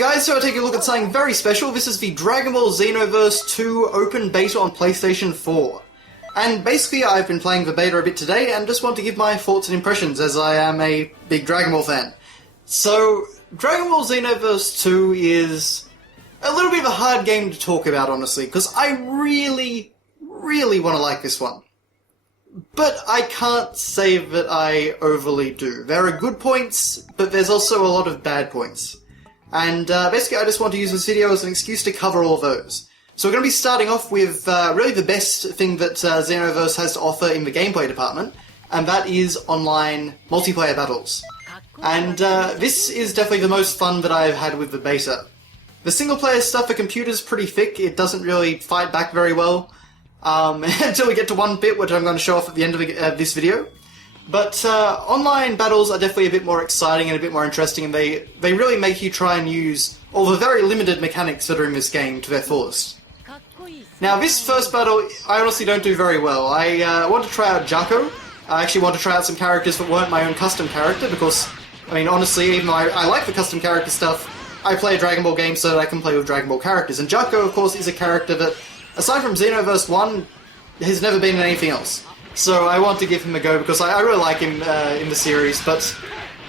guys, so I take a look at something very special. This is the Dragon Ball Xenoverse 2 open beta on PlayStation 4. And basically I've been playing the beta a bit today and just want to give my thoughts and impressions as I am a big Dragon Ball fan. So, Dragon Ball Xenoverse 2 is a little bit of a hard game to talk about, honestly, because I really want to like this one. But I can't say that I overly do. There are good points, but there's also a lot of bad points. And basically I just want to use this video as an excuse to cover all of those. So we're going to be starting off with really the best thing that Xenoverse has to offer in the gameplay department, and that is online multiplayer battles. And this is definitely the most fun that I've had with the beta. The single player stuff for computers is pretty thick, it doesn't really fight back very well, until we get to one bit which I'm going to show off at the end of this video. But online battles are definitely a bit more exciting and a bit more interesting, and they really make you try and use all the very limited mechanics that are in this game to their fullest. Now this first battle, I honestly don't do very well. I want to try out Jaco. I actually want to try out some characters that weren't my own custom character, because, I mean, honestly, even though I like the custom character stuff, I play a Dragon Ball game so that I can play with Dragon Ball characters. And Jaco, of course, is a character that, aside from Xenoverse 1, has never been in anything else. So I want to give him a go because I really like him in the series, but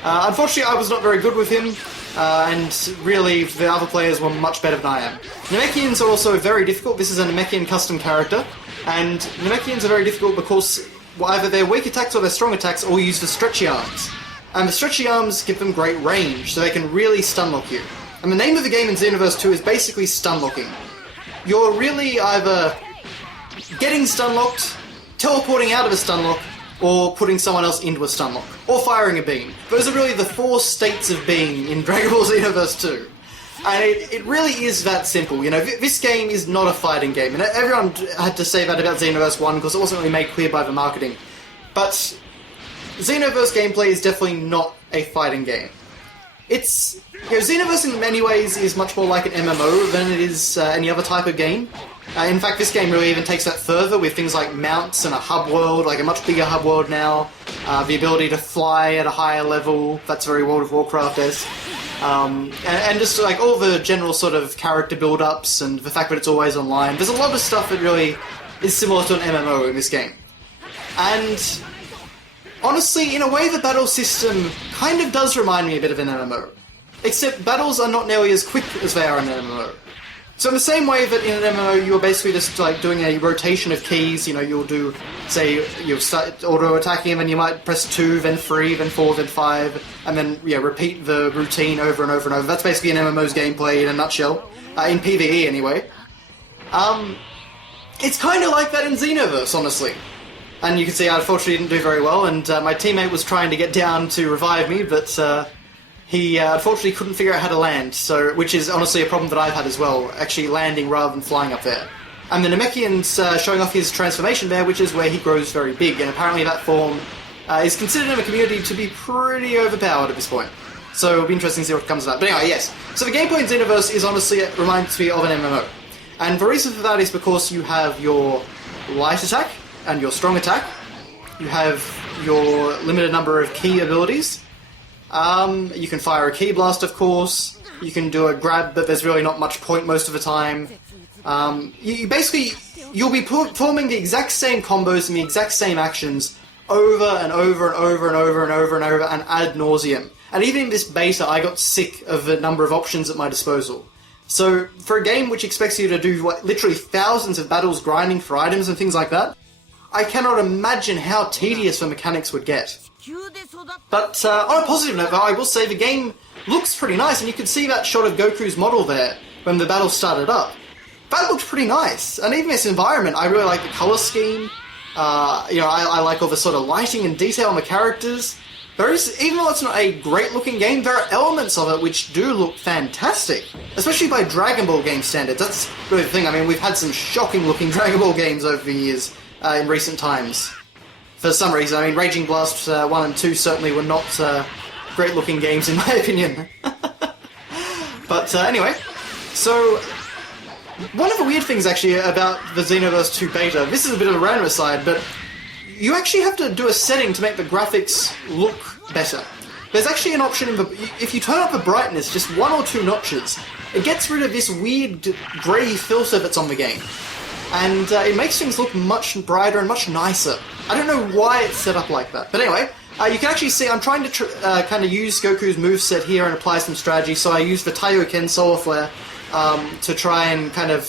unfortunately I was not very good with him, and really the other players were much better than I am. Namekians are also very difficult. This is a Namekian custom character, and Namekians are very difficult because either their weak attacks or their strong attacks all use the stretchy arms. And the stretchy arms give them great range, so they can really stun lock you. And the name of the game in Xenoverse 2 is basically stun locking. You're really either getting stun locked, teleporting out of a stun lock, or putting someone else into a stun lock, or firing a beam. Those are really the four states of being in Dragon Ball Xenoverse 2. And it really is that simple. You know, this game is not a fighting game, and everyone had to say that about Xenoverse 1 because it wasn't really made clear by the marketing. But Xenoverse gameplay is definitely not a fighting game. It's, you know, Xenoverse in many ways is much more like an MMO than it is any other type of game. In fact, this game really even takes that further with things like mounts and a hub world, like a much bigger hub world now, the ability to fly at a higher level, that's very World of Warcraft-esque, and just like all the general sort of character build-ups and the fact that it's always online. There's a lot of stuff that really is similar to an MMO in this game. And honestly, in a way, the battle system kind of does remind me a bit of an MMO. Except battles are not nearly as quick as they are in an MMO. So in the same way that in an MMO you're basically just like doing a rotation of keys, you know, you'll do, say, you'll start auto-attacking and you might press 2, then 3, then 4, then 5, and then, yeah, repeat the routine over and over and over. That's basically an MMO's gameplay in a nutshell, in PvE anyway. It's kind of like that in Xenoverse, honestly. And you can see I unfortunately didn't do very well, and my teammate was trying to get down to revive me, but he unfortunately couldn't figure out how to land, so which is honestly a problem that I've had as well, actually landing rather than flying up there. And the Namekian's showing off his transformation there, which is where he grows very big, and apparently that form is considered in the community to be pretty overpowered at this point. So it'll be interesting to see what comes of that. But anyway, yes. So the gameplay in Xenoverse is honestly, it reminds me of an MMO. And the reason for that is because you have your light attack and your strong attack. You have your limited number of key abilities. You can fire a Ki Blast, of course. You can do a grab, but there's really not much point most of the time. You'll be performing the exact same combos and the exact same actions over and over and over and over and over and over and ad nauseum. And even in this beta, I got sick of the number of options at my disposal. So, for a game which expects you to do literally thousands of battles grinding for items and things like that, I cannot imagine how tedious the mechanics would get. But on a positive note, though, I will say the game looks pretty nice, and you can see that shot of Goku's model there when the battle started up. That looked pretty nice, and even this environment, I really like the colour scheme. I like all the sort of lighting and detail on the characters. Even though it's not a great-looking game, there are elements of it which do look fantastic, especially by Dragon Ball game standards. That's really the thing. I mean, we've had some shocking-looking Dragon Ball games over the years in recent times. For some reason, I mean, Raging Blast 1 and 2 certainly were not great-looking games, in my opinion. But anyway, so one of the weird things, actually, about the Xenoverse 2 beta, this is a bit of a random aside, but you actually have to do a setting to make the graphics look better. there's actually an option if you turn up the brightness just 1 or 2 notches, it gets rid of this weird grey filter that's on the game. And it makes things look much brighter and much nicer. I don't know why it's set up like that. But anyway, you can actually see I'm trying to kind of use Goku's moveset here and apply some strategy. So I use the Taiyoken Solar Flare to try and kind of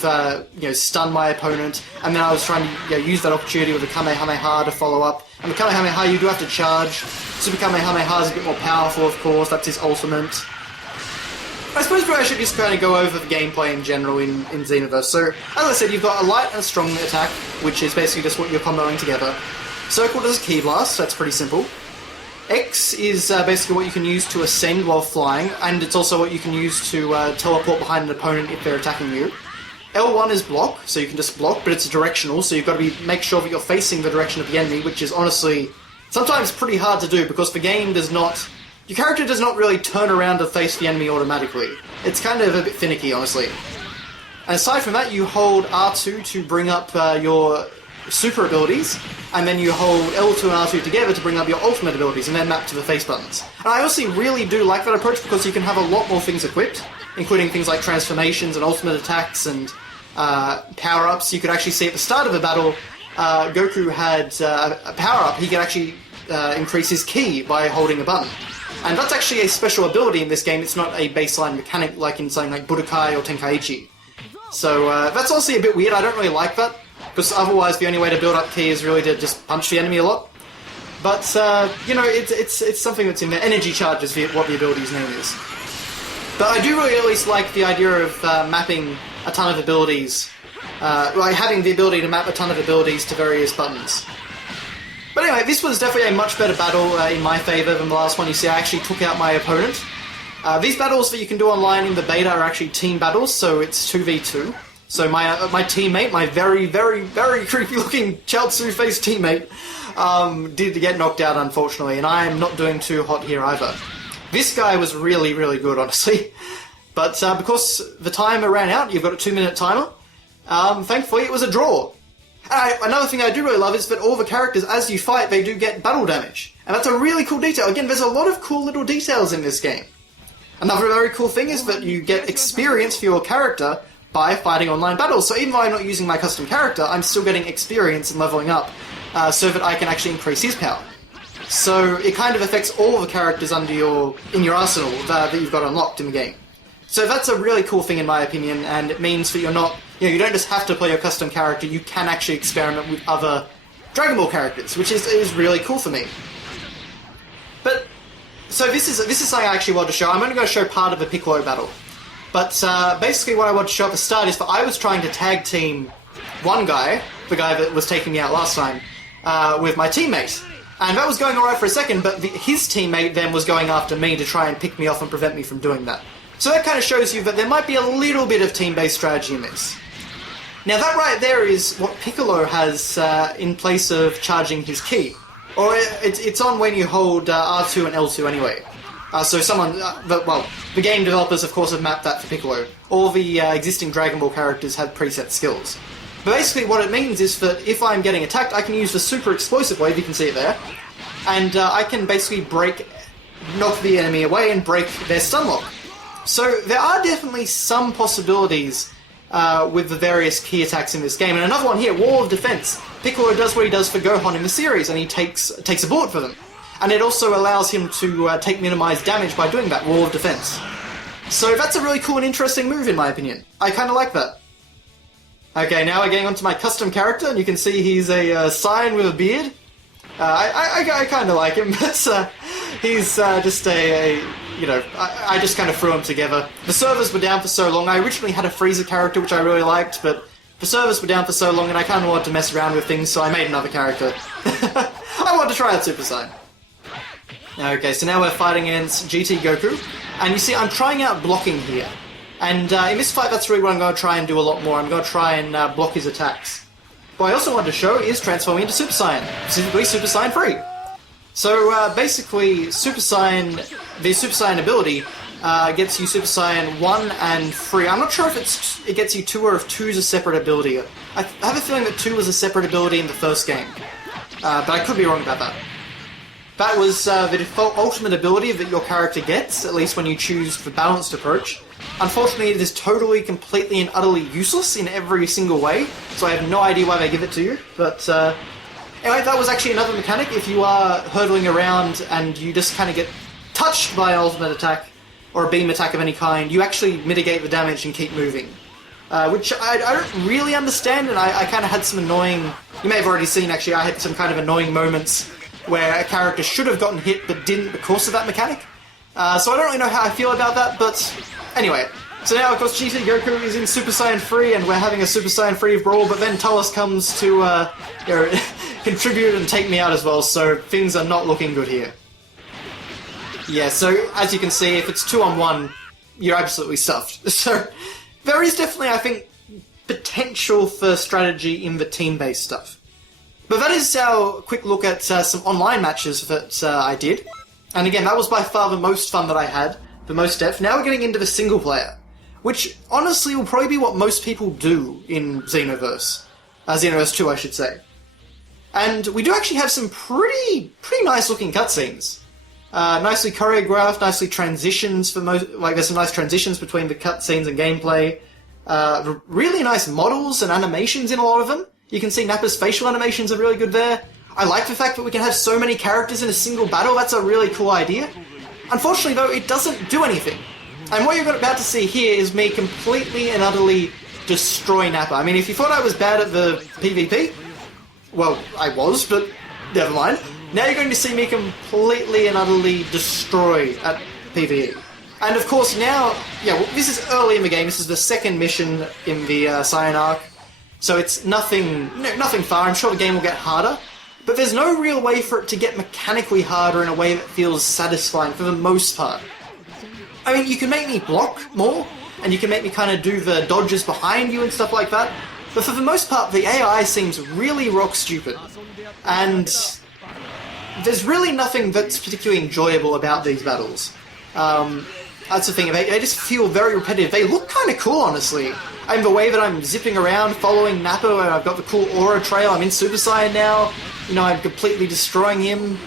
stun my opponent. And then I was trying to use that opportunity with the Kamehameha to follow up. And the Kamehameha, you do have to charge. Super Kamehameha is a bit more powerful, of course. That's his ultimate. I suppose I should just kind of go over the gameplay in general in Xenoverse. So, as I said, you've got a light and a strong attack, which is basically just what you're comboing together. Circle does Ki Blast, that's pretty simple. X is basically what you can use to ascend while flying, and it's also what you can use to teleport behind an opponent if they're attacking you. L1 is block, so you can just block, but it's directional, so you've got to make sure that you're facing the direction of the enemy, which is honestly sometimes pretty hard to do, because the game does not... Your character does not really turn around to face the enemy automatically. It's kind of a bit finicky, honestly. And aside from that, you hold R2 to bring up your super abilities, and then you hold L2 and R2 together to bring up your ultimate abilities, and then map to the face buttons. And I also really do like that approach because you can have a lot more things equipped, including things like transformations and ultimate attacks and power-ups. You could actually see at the start of the battle, Goku had a power-up. He could actually increase his ki by holding a button. And that's actually a special ability in this game. It's not a baseline mechanic like in something like Budokai or Tenkaichi. So that's honestly a bit weird. I don't really like that, because otherwise the only way to build up ki is really to just punch the enemy a lot. But, it's something that's in there. Energy charge is what the ability's name is. But I do really at least like the idea of mapping a ton of abilities, like having the ability to map a ton of abilities to various buttons. But anyway, this was definitely a much better battle in my favour than the last one. You see, I actually took out my opponent. These battles that you can do online in the beta are actually team battles, so it's 2v2. So my teammate, my very, very, very creepy-looking Chaozu-faced teammate, did get knocked out, unfortunately, and I am not doing too hot here either. This guy was really, really good, honestly. But because the timer ran out, you've got a 2-minute timer, thankfully it was a draw. Another thing I do really love is that all the characters, as you fight, they do get battle damage. And that's a really cool detail. Again, there's a lot of cool little details in this game. Another very cool thing is that you get experience for your character by fighting online battles. So even though I'm not using my custom character, I'm still getting experience and leveling up so that I can actually increase his power. So it kind of affects all the characters in your arsenal that you've got unlocked in the game. So that's a really cool thing in my opinion, and it means that you're not... you don't just have to play your custom character, you can actually experiment with other Dragon Ball characters, which is really cool for me. But, so this is something I actually want to show. I'm only going to show part of the Piccolo battle. But basically what I want to show at the start is that I was trying to tag team one guy, the guy that was taking me out last time, with my teammate. And that was going alright for a second, but his teammate then was going after me to try and pick me off and prevent me from doing that. So that kind of shows you that there might be a little bit of team-based strategy in this. Now that right there is what Piccolo has in place of charging his ki. Or it's on when you hold R2 and L2 anyway. So the game developers of course have mapped that for Piccolo. All the existing Dragon Ball characters have preset skills. But basically what it means is that if I'm getting attacked, I can use the super explosive wave, you can see it there, and I can basically knock the enemy away and break their stun lock. So there are definitely some possibilities with the various key attacks in this game. And another one here, Wall of Defense. Piccolo does what he does for Gohan in the series, and he takes a board for them. And it also allows him to take minimized damage by doing that, Wall of Defense. So that's a really cool and interesting move in my opinion. I kind of like that. Okay, now we're getting onto my custom character, and you can see he's a Saiyan with a beard. I kind of like him, but he's just I just kind of threw them together. The servers were down for so long. I originally had a Frieza character, which I really liked, but the servers were down for so long, and I kind of wanted to mess around with things, so I made another character. I wanted to try out Super Saiyan. Okay, so now we're fighting against GT Goku, and you see I'm trying out blocking here. And in this fight, that's really what I'm going to try and do a lot more. I'm going to try and block his attacks. What I also wanted to show is transforming into Super Saiyan, specifically Super Saiyan 3. So basically, the Super Saiyan ability gets you Super Saiyan 1 and 3. I'm not sure if it gets you 2 or if 2 is a separate ability. I have a feeling that 2 was a separate ability in the first game, but I could be wrong about that. That was the default ultimate ability that your character gets, at least when you choose the balanced approach. Unfortunately, it is totally, completely, and utterly useless in every single way, so I have no idea why they give it to you, but anyway, that was actually another mechanic. If you are hurtling around and you just kind of get touched by an ultimate attack, or a beam attack of any kind, you actually mitigate the damage and keep moving. Which I don't really understand, and I kind of had some annoying... You may have already seen, actually, I had some kind of annoying moments where a character should have gotten hit but didn't because of that mechanic. So I don't really know how I feel about that, but anyway. So now, of course, GT Goku is in Super Saiyan 3, and we're having a Super Saiyan 3 brawl, but then Tullus comes to you know, contribute and take me out as well, so things are not looking good here. Yeah, so as you can see, if it's 2-on-1, you're absolutely stuffed. So there is definitely, I think, potential for strategy in the team-based stuff. But that is our quick look at some online matches that I did. And again, that was by far the most fun that I had, the most depth. Now we're getting into the single player, which honestly will probably be what most people do in Xenoverse. Xenoverse 2, I should say. And we do actually have some pretty nice looking cutscenes. Nicely choreographed, nicely transitions for most, like there's some nice transitions between the cutscenes and gameplay. Really nice models and animations in a lot of them. You can see Nappa's facial animations are really good there. I like the fact that we can have so many characters in a single battle. That's a really cool idea. Unfortunately, though, it doesn't do anything. And what you're about to see here is me completely and utterly destroy Nappa. I mean, if you thought I was bad at the PvP, well, I was, but never mind. Now you're going to see me completely and utterly destroy at PvE. And of course now, yeah, well, this is early in the game. This is the second mission in the Saiyan arc. So it's nothing far. I'm sure the game will get harder. But there's no real way for it to get mechanically harder in a way that feels satisfying for the most part. I mean, you can make me block more, and you can make me kind of do the dodges behind you and stuff like that. But for the most part, the AI seems really rock stupid. And there's really nothing that's particularly enjoyable about these battles. That's the thing, they just feel very repetitive. They look kind of cool, honestly. I mean, the way that I'm zipping around, following Nappa, and I've got the cool aura trail, I'm in Super Saiyan now, you know, I'm completely destroying him.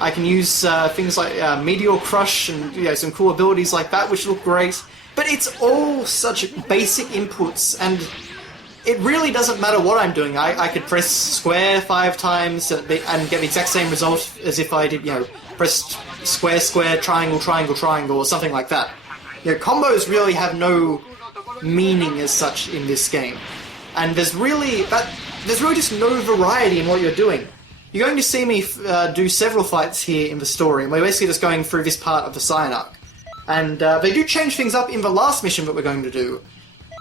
I can use things like Meteor Crush and, you know, some cool abilities like that, which look great. But it's all such basic inputs, and it really doesn't matter what I'm doing. I could press square 5 times and get the exact same result as if I did, you know, press square, square, triangle, triangle, triangle, or something like that. You know, combos really have no meaning as such in this game. And there's really just no variety in what you're doing. You're going to see me do several fights here in the story, and we're basically just going through this part of the Saiyan arc. And they do change things up in the last mission that we're going to do.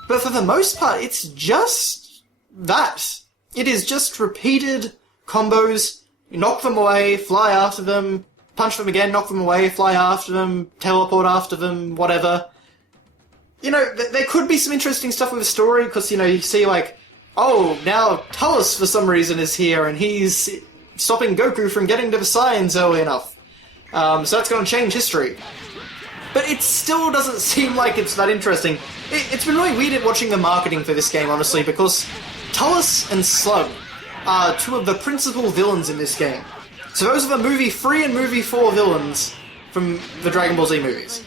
But for the most part, it's just that. It is just repeated combos. You knock them away, fly after them, punch them again, knock them away, fly after them, teleport after them, whatever. You know, there could be some interesting stuff with the story, because, you know, you see, like, oh, now Tullus, for some reason, is here, and he's stopping Goku from getting to the Saiyans early enough. So that's going to change history. But it still doesn't seem like it's that interesting. It's been really weird watching the marketing for this game, honestly, because Tullus and Slug are 2 of the principal villains in this game. So those are the movie 3 and movie 4 villains from the Dragon Ball Z movies.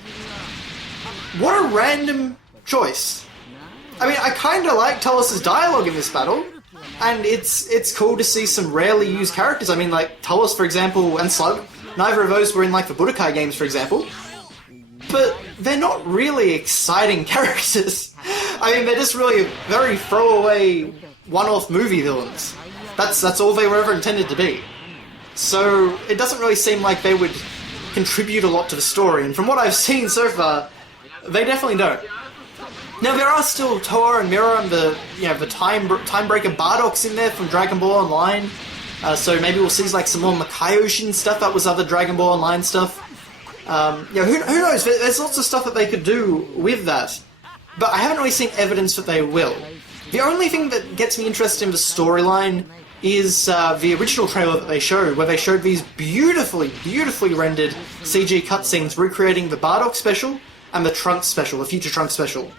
What a random choice. I mean, I kind of like Tullus's dialogue in this battle, and it's cool to see some rarely used characters. I mean, like, Tullus, for example, and Slug, neither of those were in, like, the Budokai games, for example. But they're not really exciting characters. I mean, they're just really very throwaway, one-off movie villains. That's all they were ever intended to be. So it doesn't really seem like they would contribute a lot to the story, and from what I've seen so far, they definitely don't. Now, there are still Toa and Mira and the Timebreaker Bardock's in there from Dragon Ball Online, so maybe we'll see like some more Makaioshin stuff. That was other Dragon Ball Online stuff. Who knows? There's lots of stuff that they could do with that, but I haven't really seen evidence that they will. The only thing that gets me interested in the storyline is the original trailer that they showed, where they showed these beautifully rendered CG cutscenes recreating the Bardock special and the Trunks special, the Future Trunks special.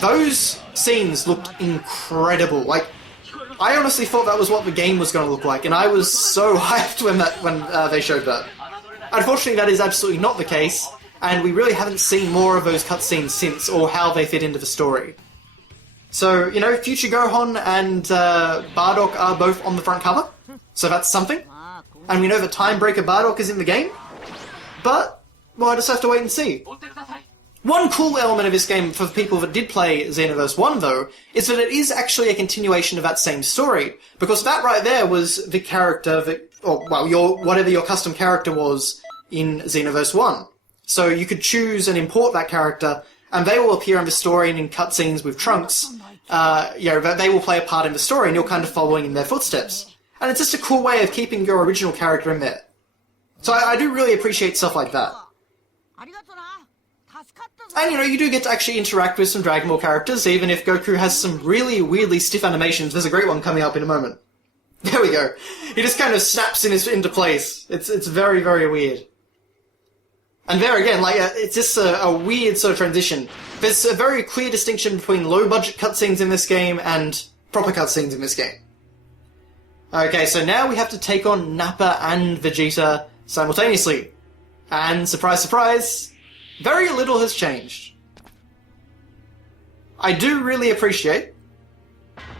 Those scenes looked incredible. Like, I honestly thought that was what the game was going to look like, and I was so hyped when they showed that. Unfortunately, that is absolutely not the case, and we really haven't seen more of those cutscenes since, or how they fit into the story. So, you know, future Gohan and Bardock are both on the front cover, so that's something. And we know that Timebreaker Bardock is in the game, but, well, I just have to wait and see. One cool element of this game for the people that did play Xenoverse 1, though, is that it is actually a continuation of that same story, because that right there was the character that, or, well, whatever your custom character was in Xenoverse 1. So you could choose and import that character, and they will appear in the story and in cutscenes with Trunks. They will play a part in the story, and you're kind of following in their footsteps. And it's just a cool way of keeping your original character in there. So I do really appreciate stuff like that. And, you know, you do get to actually interact with some Dragon Ball characters, even if Goku has some really weirdly stiff animations. There's a great one coming up in a moment. There we go. He just kind of snaps into place. It's very, very weird. And there again, like, it's just a weird sort of transition. There's a very clear distinction between low-budget cutscenes in this game and proper cutscenes in this game. Okay, so now we have to take on Nappa and Vegeta simultaneously. And, surprise, surprise, very little has changed. I do really appreciate...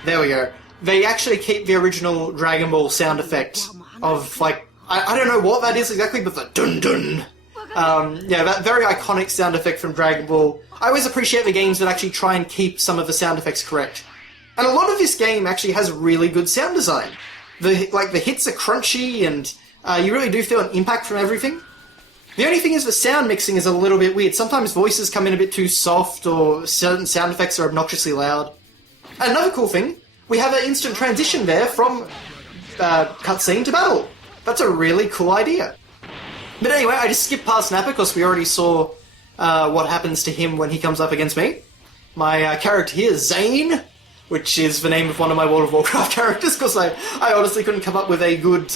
There we go. They actually keep the original Dragon Ball sound effect of, like... I don't know what that is exactly, but the dun-dun... that very iconic sound effect from Dragon Ball. I always appreciate the games that actually try and keep some of the sound effects correct. And a lot of this game actually has really good sound design. The hits are crunchy, and you really do feel an impact from everything. The only thing is the sound mixing is a little bit weird. Sometimes voices come in a bit too soft, or certain sound effects are obnoxiously loud. And another cool thing, we have an instant transition there from cutscene to battle. That's a really cool idea. But anyway, I just skipped past Nappa because we already saw what happens to him when he comes up against me. My character here is Zane, which is the name of one of my World of Warcraft characters, because I honestly couldn't come up with a good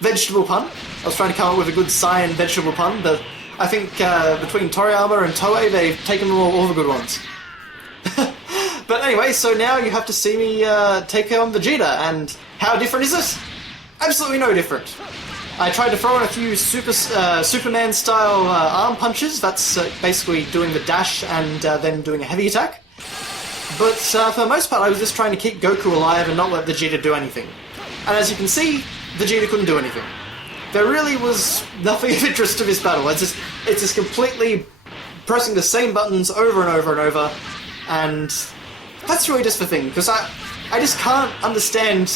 vegetable pun. I was trying to come up with a good Saiyan vegetable pun, but I think between Toriyama and Toei, they've taken all the good ones. But anyway, so now you have to see me take on Vegeta, and how different is it? Absolutely no different. I tried to throw in a few Superman-style arm punches. That's basically doing the dash and then doing a heavy attack. But for the most part, I was just trying to keep Goku alive and not let Vegeta do anything. And as you can see, Vegeta couldn't do anything. There really was nothing of interest to this battle. It's just completely pressing the same buttons over and over and over, and that's really just the thing, because I just can't understand...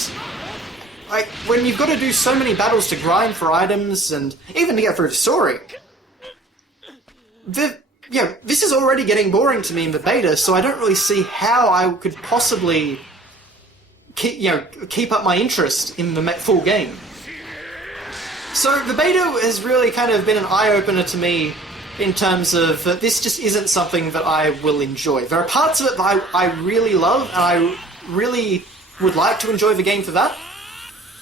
Like, when you've got to do so many battles to grind for items, and even to get through the story, this is already getting boring to me in the beta, so I don't really see how I could possibly keep up my interest in the full game. So the beta has really kind of been an eye-opener to me in terms of that this just isn't something that I will enjoy. There are parts of it that I really love, and I really would like to enjoy the game for that.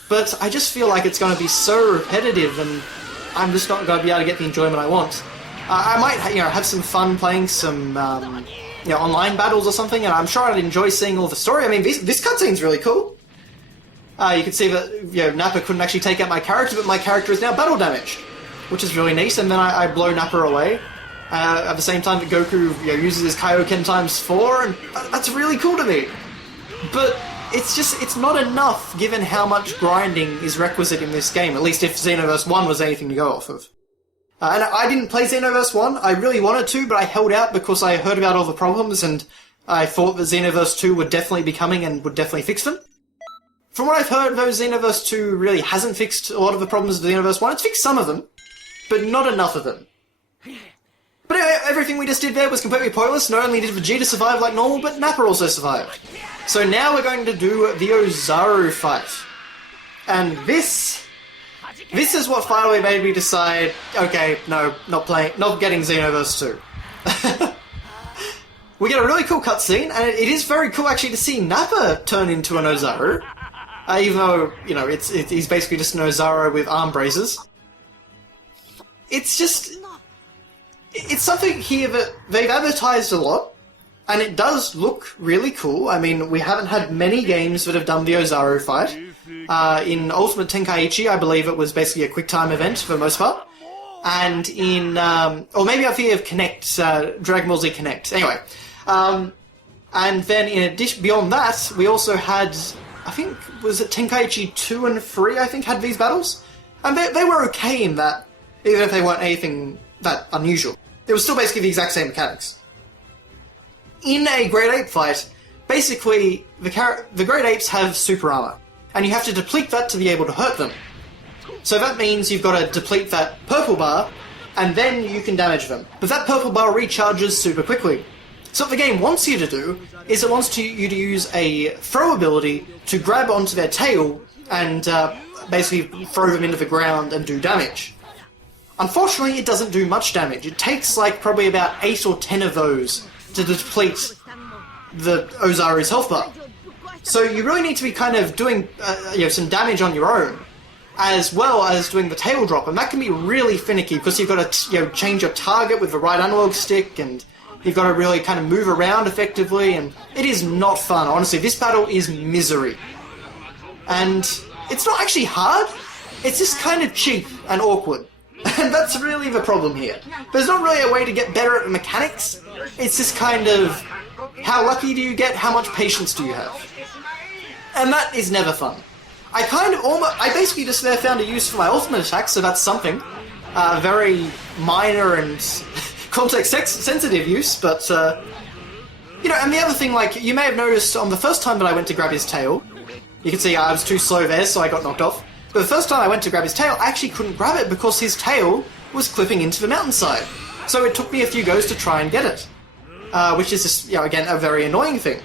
But I just feel like it's going to be so repetitive, and I'm just not going to be able to get the enjoyment I want. I might, have some fun playing some, online battles or something, and I'm sure I'd enjoy seeing all the story. I mean, this cutscene's really cool. You can see that, Nappa couldn't actually take out my character, but my character is now battle damaged, which is really neat. And then I blow Nappa away at the same time that Goku, uses his Kaioken times 4, and that's really cool to me. But it's not enough given how much grinding is requisite in this game, at least if Xenoverse 1 was anything to go off of. And I didn't play Xenoverse 1, I really wanted to, but I held out because I heard about all the problems, and I thought that Xenoverse 2 would definitely be coming and would definitely fix them. From what I've heard, though, Xenoverse 2 really hasn't fixed a lot of the problems of Xenoverse 1. It's fixed some of them, but not enough of them. But anyway, everything we just did there was completely pointless. Not only did Vegeta survive like normal, but Nappa also survived. So now we're going to do the Ozaru fight. And this is what finally made me decide, okay, no, not getting Xenoverse 2. We get a really cool cutscene, and it is very cool actually to see Nappa turn into an Ozaru. Even though, he's basically just an Ozaru with arm braces. It's something here that they've advertised a lot, And it does look really cool. I mean, we haven't had many games that have done the Ozaru fight. In Ultimate Tenkaichi, I believe it was basically a quick-time event for the most part. And in... or maybe I think of Connect, Dragon Ball Z Connect. Anyway. And then in addition, beyond that, we also had... I think, was it Tenkaichi 2 and 3, I think, had these battles? And they were okay in that, even if they weren't anything that unusual. It was still basically the exact same mechanics. In a Great Ape fight, basically, the Great Apes have super armor, and you have to deplete that to be able to hurt them. So that means you've got to deplete that purple bar, and then you can damage them. But that purple bar recharges super quickly. So what the game wants you to do is it wants you to use a throw ability to grab onto their tail and basically throw them into the ground and do damage. Unfortunately, it doesn't do much damage. It takes like probably about 8 or 10 of those to deplete the Ozaru's health bar. So you really need to be kind of doing some damage on your own, as well as doing the tail drop, and that can be really finicky because you've got to change your target with the right analog stick, and you've got to really kind of move around effectively, and it is not fun. Honestly, this battle is misery. And it's not actually hard, it's just kind of cheap and awkward. And that's really the problem here. There's not really a way to get better at the mechanics, it's just kind of how lucky do you get, how much patience do you have. And that is never fun. I basically just there found a use for my ultimate attack, so that's something. Very minor and context-sensitive use, but, and the other thing, like, you may have noticed on the first time that I went to grab his tail, you can see I was too slow there, so I got knocked off. But the first time I went to grab his tail, I actually couldn't grab it because his tail was clipping into the mountainside. So it took me a few goes to try and get it. Which is just, again, a very annoying thing.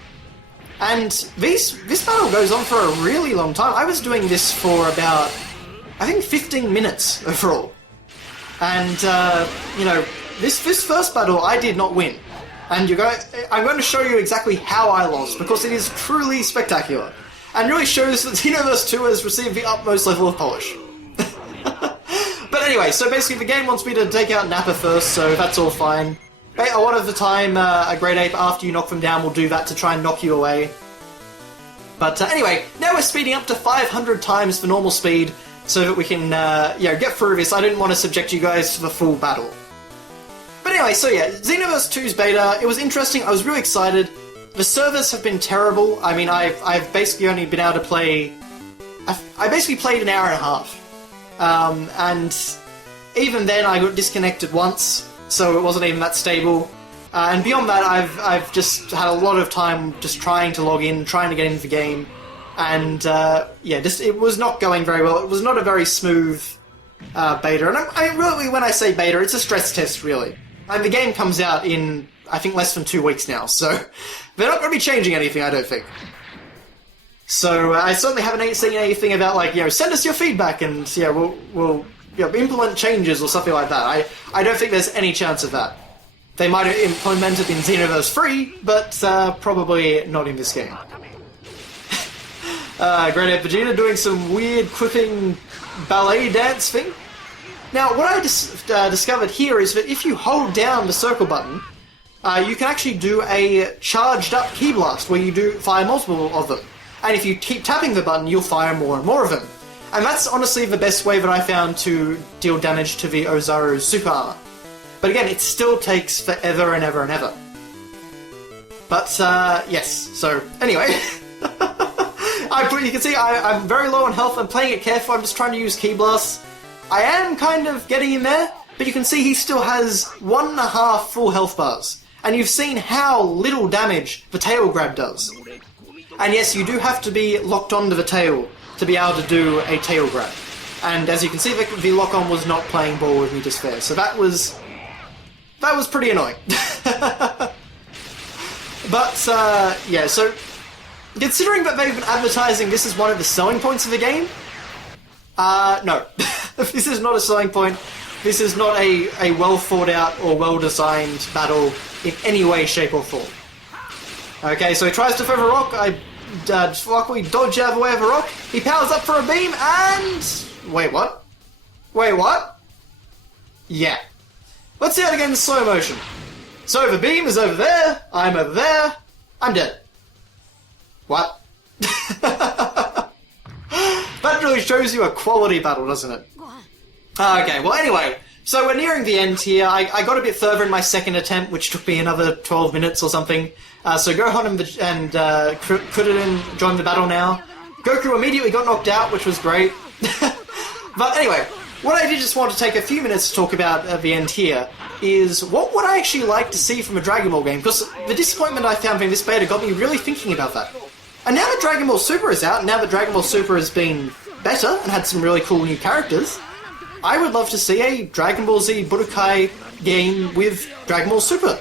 And this battle goes on for a really long time. I was doing this for about, I think, 15 minutes overall. And, this first battle I did not win. And I'm going to show you exactly how I lost, because it is truly spectacular. And really shows that Xenoverse 2 has received the utmost level of polish. But anyway, so basically the game wants me to take out Nappa first, so that's all fine. A lot of the time, a Great Ape, after you knock them down, will do that to try and knock you away. But anyway, now we're speeding up to 500 times the normal speed, so that we can, get through this. I didn't want to subject you guys to the full battle. But anyway, so yeah, Xenoverse 2's beta, it was interesting, I was really excited. The servers have been terrible. I mean, I've basically only been able to play... I basically played an hour and a half. And even then I got disconnected once, so it wasn't even that stable. And beyond that, I've just had a lot of time just trying to log in, trying to get into the game. And, it was not going very well. It was not a very smooth beta. And I really, when I say beta, it's a stress test, really. And the game comes out in, I think, less than 2 weeks now, so they're not going to be changing anything, I don't think. So I certainly haven't seen anything about, send us your feedback and, we'll implement changes or something like that. I don't think there's any chance of that. They might have implemented in Xenoverse 3, but probably not in this game. Great Ape Vegeta doing some weird quipping ballet dance thing. Now, what I discovered here is that if you hold down the circle button, you can actually do a charged up Ki Blast, where you do fire multiple of them. And if you keep tapping the button, you'll fire more and more of them. And that's honestly the best way that I found to deal damage to the Ozaru's super armor. But again, it still takes forever and ever and ever. But, yes, so, anyway. You can see I'm very low on health, I'm playing it careful, I'm just trying to use Ki Blast. I am kind of getting in there, but you can see he still has 1.5 full health bars. And you've seen how little damage the tail grab does. And yes, you do have to be locked onto the tail to be able to do a tail grab. And as you can see, the lock-on was not playing ball with me just there, so that was pretty annoying. But, so considering that they've been advertising this is one of the selling points of the game, no. This is not a selling point. This is not a well-thought-out or well-designed battle in any way, shape, or form. Okay, so he tries to throw a rock. I luckily dodge out of the way of a rock. He powers up for a beam, and... Wait, what? Wait, what? Yeah. Let's see that again in slow motion. So the beam is over there, I'm over there, I'm dead. What? That really shows you a quality battle, doesn't it? Okay, well anyway, so we're nearing the end here. I got a bit further in my second attempt, which took me another 12 minutes or something. So Gohan and Krillin joined the battle now. Goku immediately got knocked out, which was great. But anyway, what I did just want to take a few minutes to talk about at the end here is what would I actually like to see from a Dragon Ball game, because the disappointment I found from this beta got me really thinking about that. And now that Dragon Ball Super is out, now that Dragon Ball Super has been better and had some really cool new characters, I would love to see a Dragon Ball Z Budokai game with Dragon Ball Super.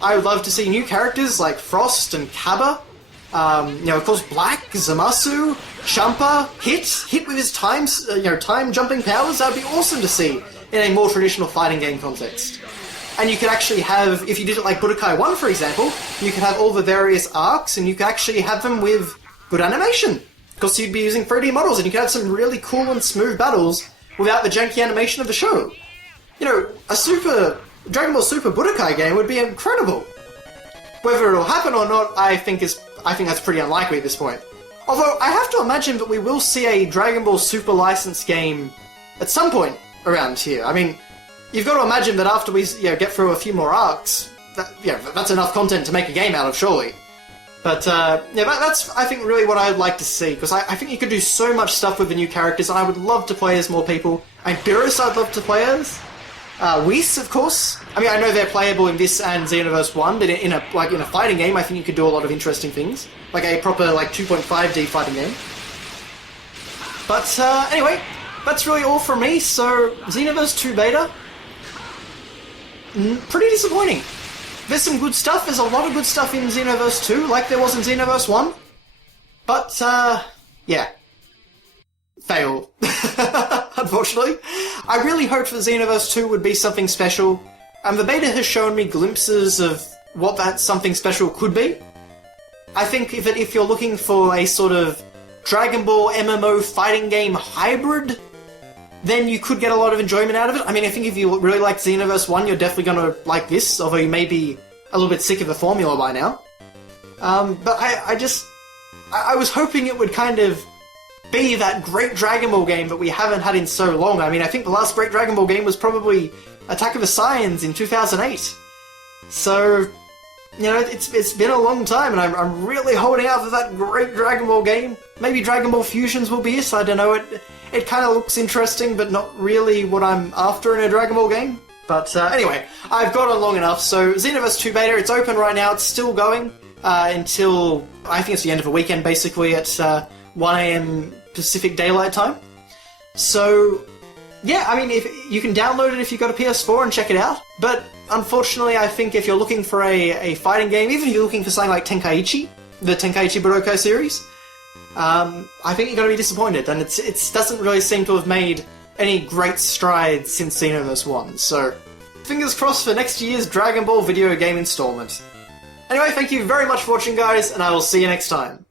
I would love to see new characters like Frost and Cabba, of course Black, Zamasu, Champa, Hit with his time jumping powers. That would be awesome to see in a more traditional fighting game context. And you could actually have, if you did it like Budokai 1 for example, you could have all the various arcs and you could actually have them with good animation. Because you'd be using 3D models and you could have some really cool and smooth battles without the janky animation of the show. You know, a Dragon Ball Super Budokai game would be incredible. Whether it'll happen or not, I think that's pretty unlikely at this point. Although, I have to imagine that we will see a Dragon Ball Super licensed game at some point around here. I mean, you've got to imagine that after we get through a few more arcs, that's enough content to make a game out of, surely. But, that's, I think, really what I'd like to see, because I think you could do so much stuff with the new characters, and I would love to play as more people. And Beerus I'd love to play as. Whis, of course. I mean, I know they're playable in this and Xenoverse 1, but in a fighting game, I think you could do a lot of interesting things. Like a proper, 2.5D fighting game. But, anyway, that's really all from me, so Xenoverse 2 beta, pretty disappointing. There's some good stuff, there's a lot of good stuff in Xenoverse 2, like there was in Xenoverse 1. But, yeah. Fail. Unfortunately. I really hoped that Xenoverse 2 would be something special, and the beta has shown me glimpses of what that something special could be. I think if you're looking for a sort of Dragon Ball MMO fighting game hybrid, then you could get a lot of enjoyment out of it. I mean, I think if you really like Xenoverse 1, you're definitely going to like this, although you may be a little bit sick of the formula by now. But I was hoping it would kind of be that great Dragon Ball game that we haven't had in so long. I mean, I think the last great Dragon Ball game was probably Attack of the Saiyans in 2008. So, it's been a long time, and I'm really holding out for that great Dragon Ball game. Maybe Dragon Ball Fusions will be it, I don't know. It kind of looks interesting, but not really what I'm after in a Dragon Ball game. But anyway, I've got on long enough, so Xenoverse 2 beta, it's open right now, it's still going until, I think it's the end of the weekend, basically, at 1 AM Pacific Daylight Time. So, yeah, I mean, if you can download it if you've got a PS4 and check it out, but unfortunately I think if you're looking for a fighting game, even if you're looking for something like Tenkaichi, the Tenkaichi Budokai series, I think you're going to be disappointed, and it doesn't really seem to have made any great strides since Xenoverse 1, so fingers crossed for next year's Dragon Ball video game installment. Anyway, thank you very much for watching, guys, and I will see you next time.